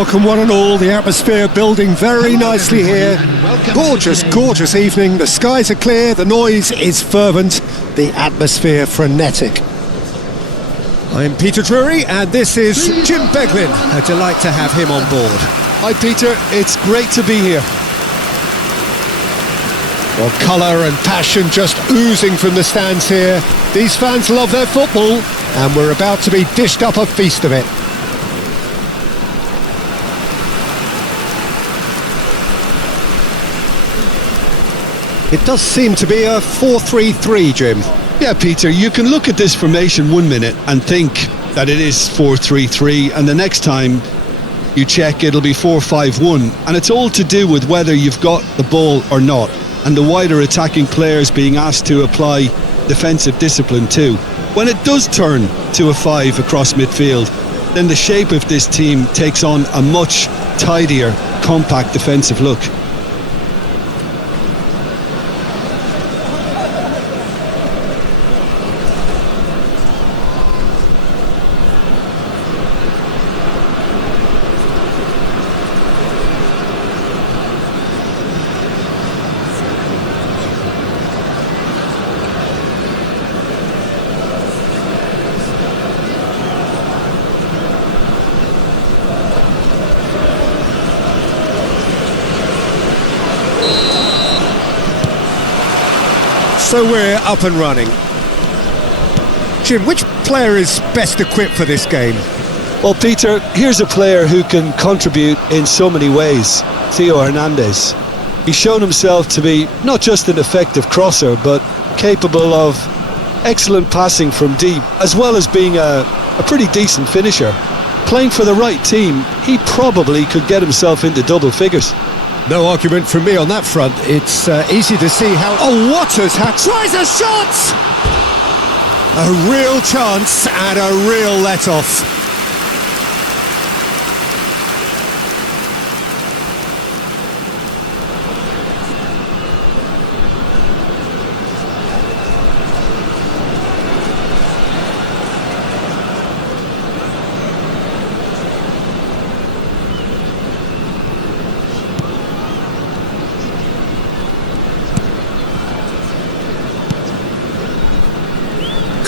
welcome one and all. The atmosphere building very nicely here. Gorgeous, gorgeous evening. The skies are clear, the noise is fervent, the atmosphere frenetic. I'm Peter Drury and this is Jim Beglin. A delight to have him on board. Hi Peter, it's great to be here. Well, colour and passion just oozing from the stands here. These fans love their football and we're about to be dished up a feast of it. It does seem to be a 4-3-3, Jim. Yeah, Peter, you can look at this formation 1 minute and think that it is 4-3-3, and the next time you check it'll be 4-5-1, and it's all to do with whether you've got the ball or not, and the wider attacking players being asked to apply defensive discipline too. When it does turn to a 5 across midfield, then the shape of this team takes on a much tidier, compact defensive look. So we're up and running. Jim, which player is best equipped for this game? Well, Peter, here's a player who can contribute in so many ways, Theo Hernandez. He's shown himself to be not just an effective crosser, but capable of excellent passing from deep, as well as being a pretty decent finisher. Playing for the right team, he probably could get himself into double figures. No argument from me on that front. It's easy to see how... Oh, Waters tries a shot! A real chance and a real let-off.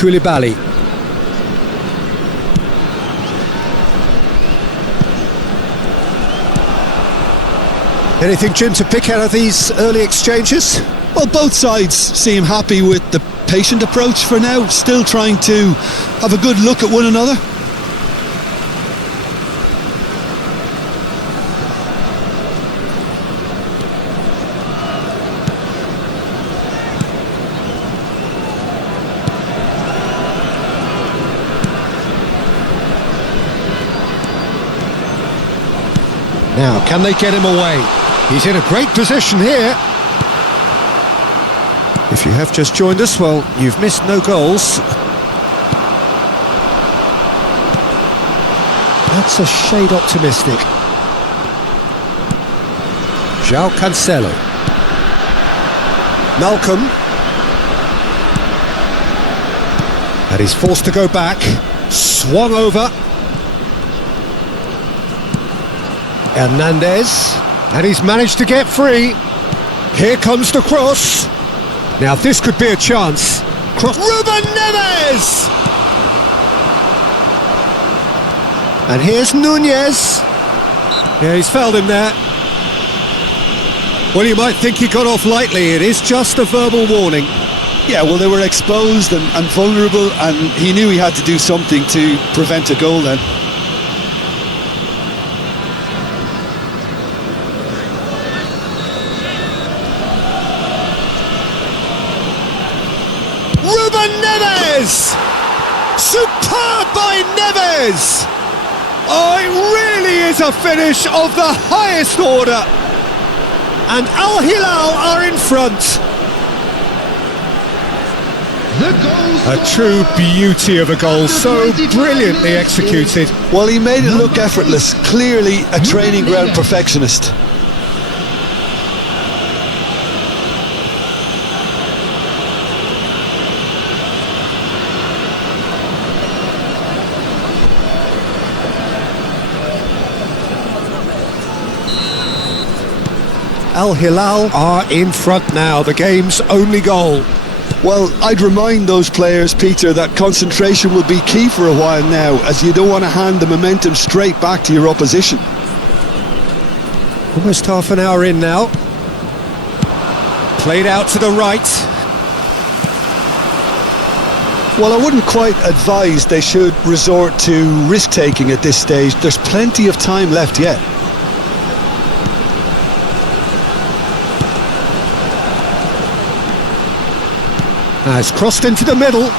Koulibaly. Anything, Jim, to pick out of these early exchanges? Well, both sides seem happy with the patient approach for now, still trying to have a good look at one another. Now, can they get him away? He's in a great position here. If you have just joined us, well, you've missed no goals. That's a shade optimistic. João Cancelo. Malcolm. And he's forced to go back. Swung over. Hernandez, and he's managed to get free. Here comes the cross. Now this could be a chance. Cross. Ruben Neves! And here's Nunez. Yeah, he's fouled him there. Well, you might think he got off lightly. It is just a verbal warning. Yeah, well, they were exposed and vulnerable, and he knew he had to do something to prevent a goal then. Ruben Neves! Superb by Neves! Oh, it really is a finish of the highest order. And Al Hilal are in front. A true beauty of a goal, so brilliantly executed. Well, he made it look effortless, clearly a training ground perfectionist. Al Hilal are in front now, the game's only goal. Well, I'd remind those players, Peter, that concentration will be key for a while now, as you don't want to hand the momentum straight back to your opposition. Almost half an hour in now. Played out to the right. Well, I wouldn't quite advise they should resort to risk-taking at this stage. There's plenty of time left yet. Has crossed into the middle.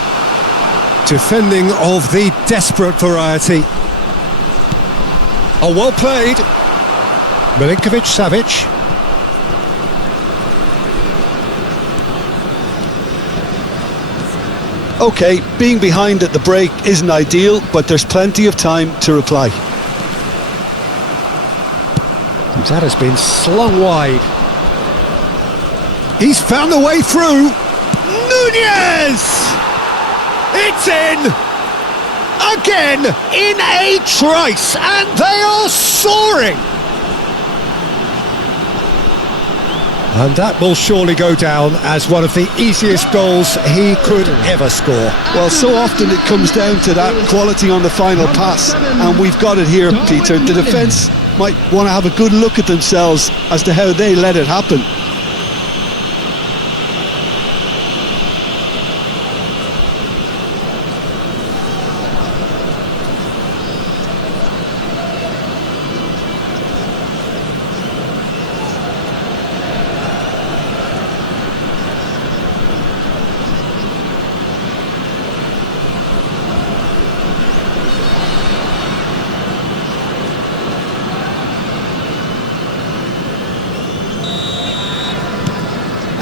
Defending of the desperate variety. Oh, well played. Milinkovic Savic. OK, being behind at the break isn't ideal, but there's plenty of time to reply. That has been slung wide. He's found the way through. Nunez! It's in! Again, in a trice, and they are soaring! And that will surely go down as one of the easiest goals he could ever score. Well, so often it comes down to that quality on the final pass, and we've got it here, Peter. The defence might want to have a good look at themselves as to how they let it happen.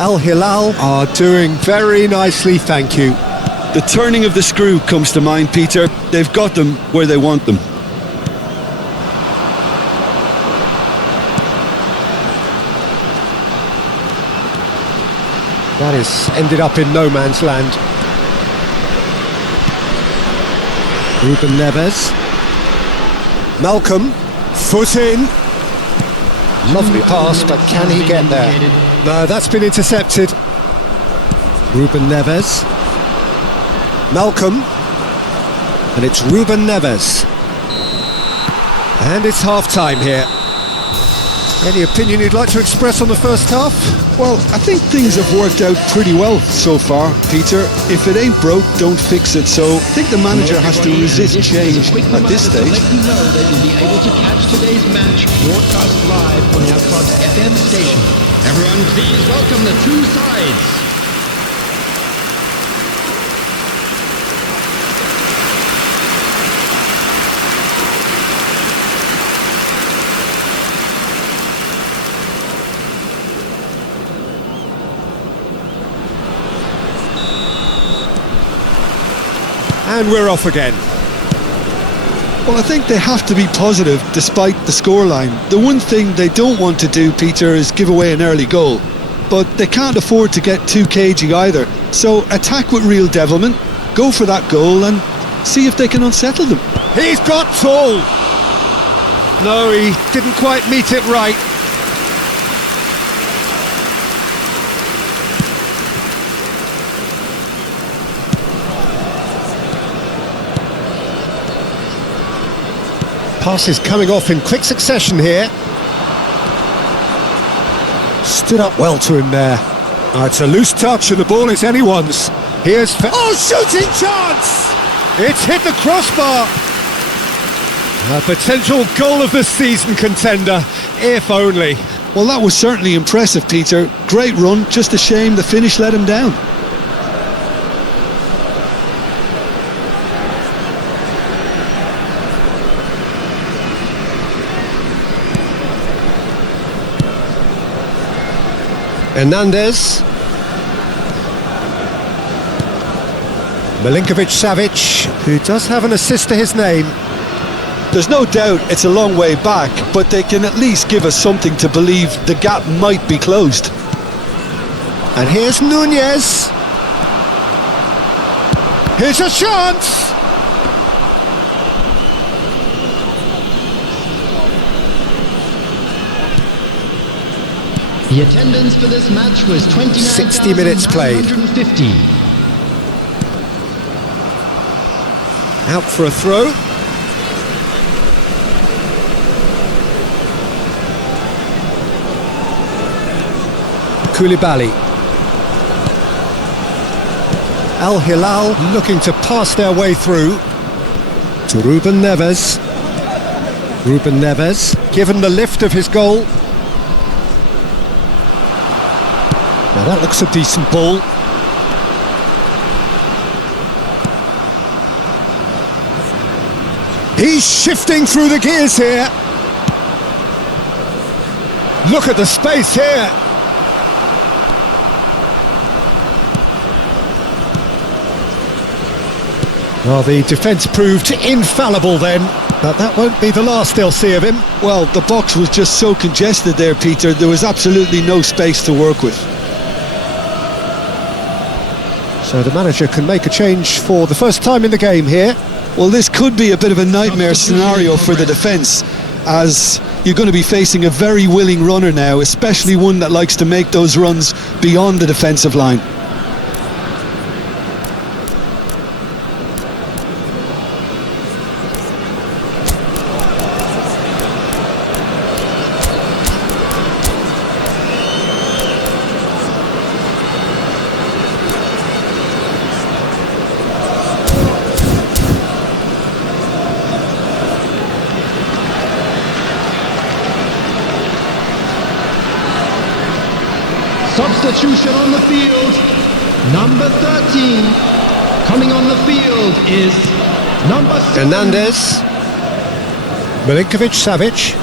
Al Hilal are doing very nicely, thank you. The turning of the screw comes to mind, Peter. They've got them where they want them. That has ended up in no man's land. Ruben Neves. Malcolm, foot in. Lovely pass, but can he get there? No, that's been intercepted. Ruben Neves. Malcolm. And it's Ruben Neves. And it's half-time here. Any opinion you'd like to express on the first half? Well, I think things have worked out pretty well so far, Peter. If it ain't broke, don't fix it. So I think the manager has to resist change at this stage. Let you know that you'll be able to catch today's match broadcast live on our club's FM station. Everyone, please welcome the two sides. And we're off again. Well, I think they have to be positive despite the scoreline. The one thing they don't want to do, Peter, is give away an early goal. But they can't afford to get too cagey either. So attack with real devilment, go for that goal and see if they can unsettle them. He's got tall. No, he didn't quite meet it right. Passes coming off in quick succession here. Stood up well to him there. Oh, it's a loose touch and the ball is anyone's. Here's... Oh, shooting chance! It's hit the crossbar. A potential goal of the season contender, if only. Well, that was certainly impressive, Peter. Great run, just a shame the finish let him down. Hernandez. Milinkovic Savic, who does have an assist to his name. There's no doubt it's a long way back, but they can at least give us something to believe the gap might be closed. And here's Nunez. Here's a chance. The attendance for this match was 60 minutes played. 29,950. Out for a throw. Koulibaly. Al Hilal looking to pass their way through to Ruben Neves. Ruben Neves given the lift of his goal. Now that looks a decent ball. He's shifting through the gears here. Look at the space here. Well, the defence proved infallible then, but that won't be the last they'll see of him. Well, the box was just so congested there, Peter. There was absolutely no space to work with. So the manager can make a change for the first time in the game here. Well, this could be a bit of a nightmare scenario for the defence, as you're going to be facing a very willing runner now, especially one that likes to make those runs beyond the defensive line. Substitution on the field, number 13. Coming on the field is number 7. Hernandez. Milinkovic Savic.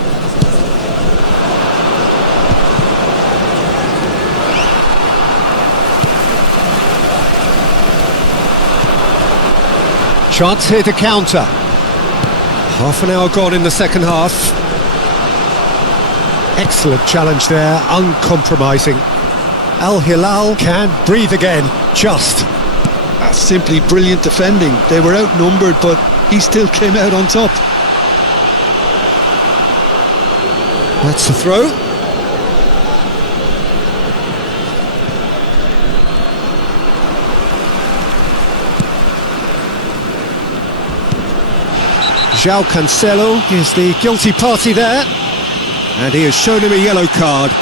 Chance here to counter. Half an hour gone in the second half. Excellent challenge there, uncompromising. Al Hilal can breathe again, just. That's simply brilliant defending. They were outnumbered, but he still came out on top. That's the throw. João Cancelo is the guilty party there, and he has shown him a yellow card.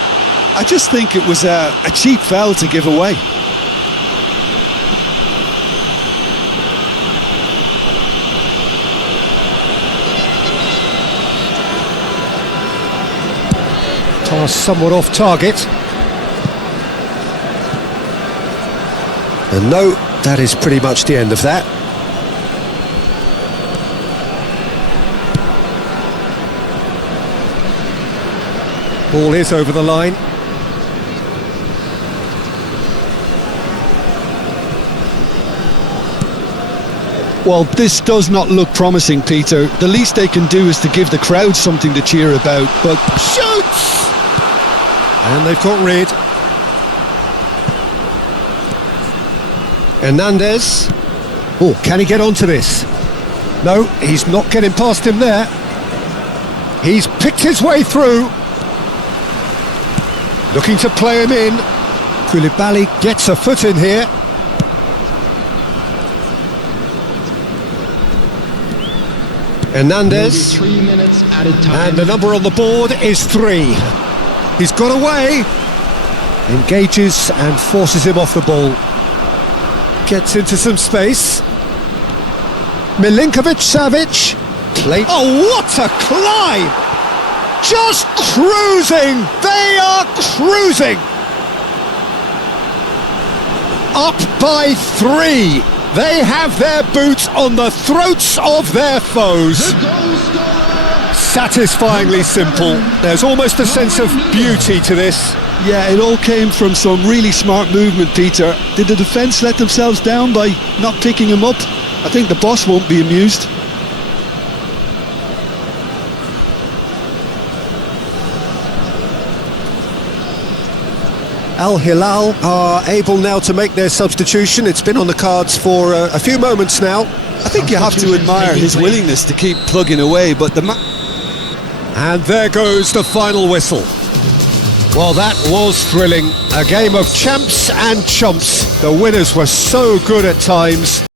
I just think it was a cheap foul to give away. Pass somewhat off target. And no, that is pretty much the end of that. Ball is over the line. Well, this does not look promising, Peter. The least they can do is to give the crowd something to cheer about, but... Shoots! And they've got rid. Hernandez. Oh, can he get onto this? No, he's not getting past him there. He's picked his way through. Looking to play him in. Koulibaly gets a foot in here. Hernandez, 3 minutes added time. and the number on the board is 3. He's got away, engages and forces him off the ball. Gets into some space. Milinkovic Savic. Oh, what a climb! Just cruising! They are cruising! Up by 3. They have their boots on the throats of their foes. The goal scorer. Satisfyingly simple. There's almost a sense of beauty to this. Yeah, it all came from some really smart movement, Peter. Did the defence let themselves down by not picking him up? I think the boss won't be amused. Al Hilal are able now to make their substitution. It's been on the cards for a few moments now. I think you have to admire his willingness to keep plugging away, but the And there goes the final whistle. Well, that was thrilling. A game of champs and chumps. The winners were so good at times.